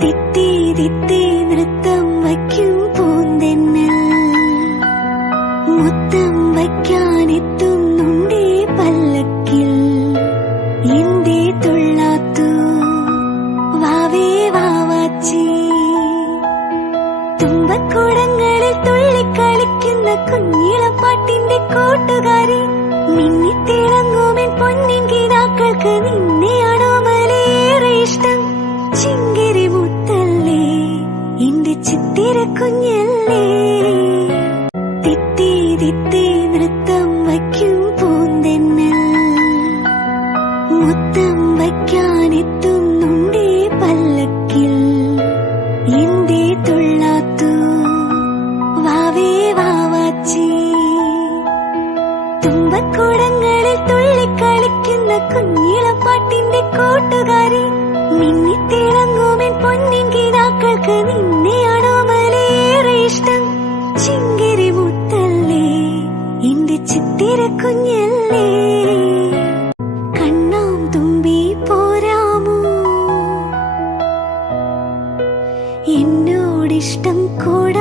തിത്തി തിത്തി നൃത്തം വയ്ക്കും പൂന്തെന്നൽ, മുത്തം വയ്ക്കാനെത്തുന്നുണ്ടേ പല്ലക്കിൽ. എന്തേ തുള്ളാത്തു വാവേ വാവാച്ചി, തുമ്പക്കുടങ്ങളിൽ തുള്ളിക്കളിക്കുന്ന കുഞ്ഞിളപ്പാട്ടിന്റെ കൂട്ടുകാരി. മിന്നിത്തിളങ്ങുമെൻ പൊന്നിൻ കിനാക്കൾക്ക് നിന്നെയാണോ മലേറെ ഇഷ്ടം. ചിങ്കിരി മുത്തല്ലേ എന്റെ ചിത്തിര കുഞ്ഞല്ലേ, തിത്തി തിത്തി നൃത്തം വയ്ക്കും പൂന്തെന്നൽ, മുത്തം വയ്ക്കാനെത്തുന്നുണ്ടേ പല്ലക്കിൽ. എന്തേ തുള്ളാത്തു വാവേ വാവാച്ചി, തുമ്പക്കുടങ്ങളിൽ തുള്ളിക്കളിക്കുന്ന കുഞ്ഞിളപ്പാട്ടിന്റെ കൂട്ടുകാരി. മിന്നിത്തിളങ്ങുമെൻ പൊന്നിൻ കിനാക്കൾക്ക് നിന്നെയാണോ മലേറെ ഇഷ്ടം. ചിങ്കിരി മുത്തല്ലേ എന്റെ ചിത്തിര കുഞ്ഞല്ലേ. കണ്ണാം തുമ്പി പോരാമോ എന്നോടിഷ്ടം കൂട